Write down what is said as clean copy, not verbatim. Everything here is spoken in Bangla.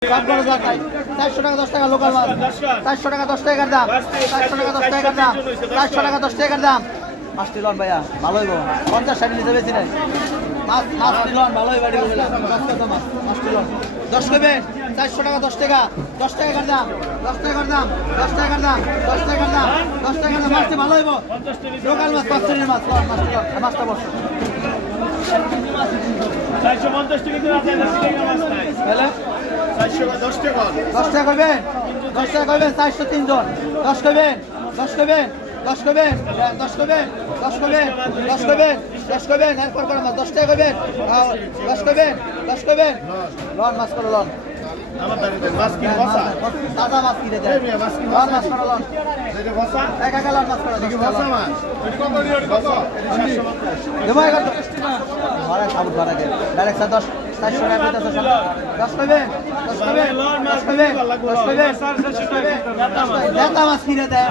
400 টাকা 10 টাকা লোকাল মাছ 400 টাকা 10 টাকার দাম 400 টাকা 10 টাকার দাম 400 টাকা 10 টাকার দাম মাছটি লন ভাইয়া ভালো হইব 50-60 নিতে বেশি নাই মাছটি লন ভালো হইব মাছটি লন 10 করবেন 400 টাকা 10 টাকা 10 টাকার দাম 10 টাকার দাম 10 টাকার দাম 10 টাকার দাম 10 টাকার দাম মাছটি ভালো হইব লোকাল মাছ 5 টাকার মাছ লন মাছটি লন মাছটা বস 450 টাকা দিয়ে আছে 10 টাকা মাছ নাই হ্যালো 410 টাকা 10 টাকা করবেন 10 টাকা করবেন 403 জন 10 করবেন 10 করবেন 10 করবেন 10 করবেন 10 করবেন 10 করবেন 10 করবেন এরপর করে মাছ 10 টাকা করবেন 10 করবেন 10 করবেন লন মাছ করে লন আমার দাঁড়িয়ে মাছ কি বসা দাদা মাছ কিনে দেন এই মাছ কি লন মাছ করে লন এটা বসা এক এক লন মাছ করে কি বসা মাছ এটা কত দিয়ে বসা দেবো এক ভাড়া সাবুত ভাড়া দেন ডাইরেক্ট 10 400 টাকা দিতে 10 করবেন 10 করবেন 10 করবেন 10 করবেন 10 করবেন দাদা মাছ কিনে দেন